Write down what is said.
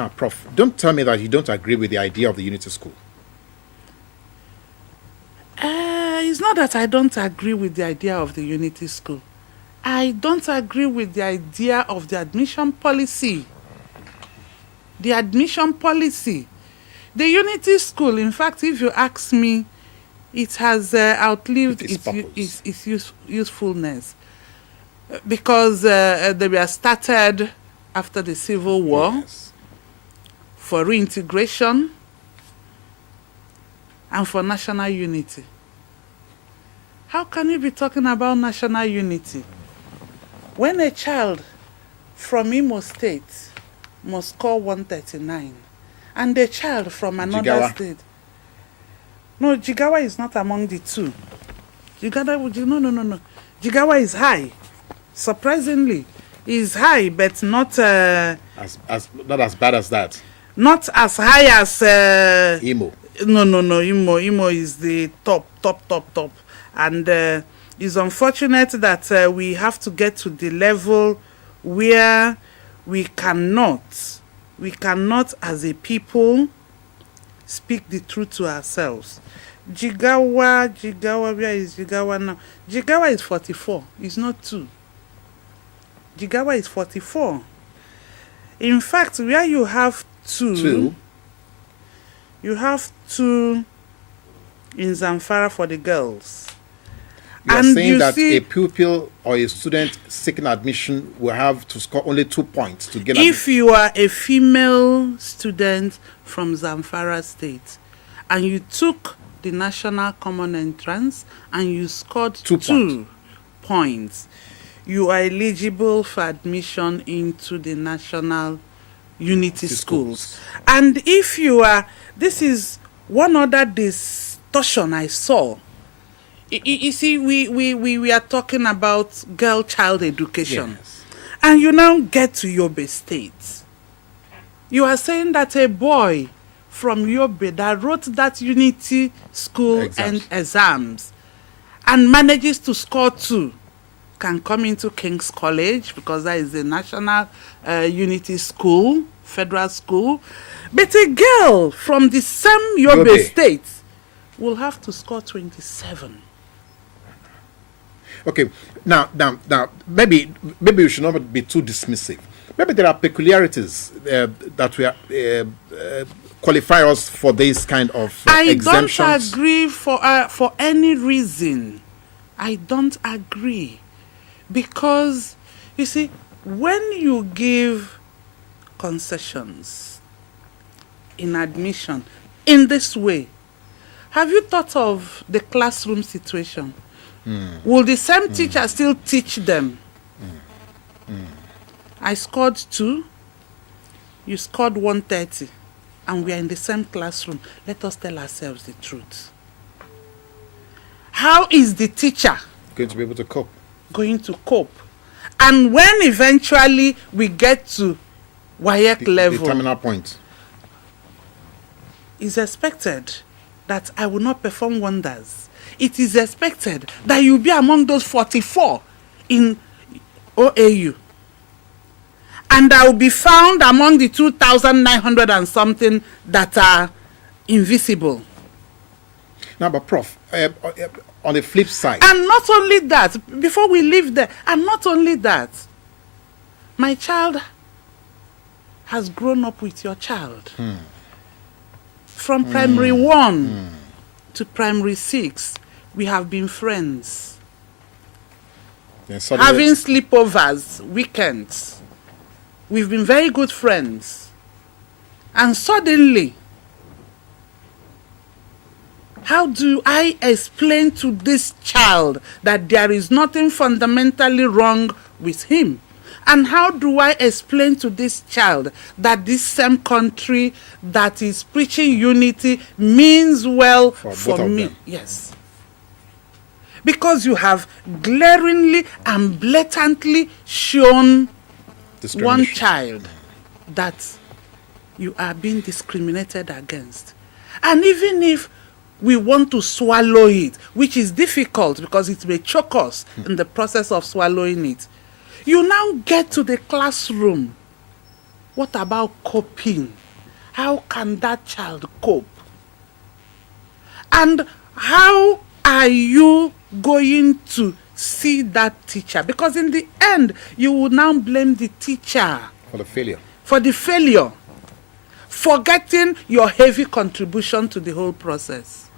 Now, Prof, don't tell me that you don't agree with the idea of the unity school. It's not that I don't agree with the idea of the unity school. I don't agree with the idea of the admission policy. The admission policy. The unity school, in fact, if you ask me, it has outlived its usefulness. Because they were started after the Civil War, yes, for reintegration and for national unity. How can you be talking about national unity when a child from Imo State must score 139 and a child from another state? No, Jigawa is not among the two. No. Jigawa is high. Surprisingly, is high, but not not as bad as that. Not as high as Imo. No. Imo is the top. And it's unfortunate that we have to get to the level where we cannot as a people speak the truth to ourselves. Jigawa, where is Jigawa now? Jigawa is 44. It's not 2. Jigawa is 44. In fact, where you have 2, you have 2 in Zamfara for the girls. You are saying that a pupil or a student seeking admission will have to score only 2 points to get admission. If you are a female student from Zamfara State and you took the National Common Entrance and you scored 2 points, you are eligible for admission into the National Unity Schools. And if you are, this is one other distortion I saw. You see, we are talking about girl-child education. Yes. And you now get to Yobe State. You are saying that a boy from Yobe that wrote that unity school and exams and manages to score 2 can come into King's College, because that is the national unity school, federal school. But a girl from the same Yobe State will have to score 27. Okay, now, maybe we should not be too dismissive. Maybe there are peculiarities that we qualify us for this kind of exemptions. I don't agree for any reason. I don't agree, because you see, when you give concessions in admission in this way, have you thought of the classroom situation? Will the same teacher still teach them? I scored 2, you scored 130, and we are in the same classroom. Let us tell ourselves the truth. How is the teacher going to be able to cope? And when eventually we get to WAEC level, the terminal point, it's expected that I will not perform wonders. It is expected that you'll be among those 44 in OAU. And I will be found among the 2,900 and something that are invisible. Now, but Prof, on the flip side. And not only that, before we leave there, and not only that, my child has grown up with your child. From primary 1 to primary 6, we have been friends. Having sleepovers, weekends. We've been very good friends. And suddenly, how do I explain to this child that there is nothing fundamentally wrong with him? And how do I explain to this child that this same country that is preaching unity means well for me? Yes. Because you have glaringly and blatantly shown one child that you are being discriminated against. And even if we want to swallow it, which is difficult because it may choke us in the process of swallowing it, you now get to the classroom What about coping? How can that child cope? And how are you going to see that teacher? Because in the end, you will now blame the teacher For the failure. for the failure, forgetting your heavy contribution to the whole process.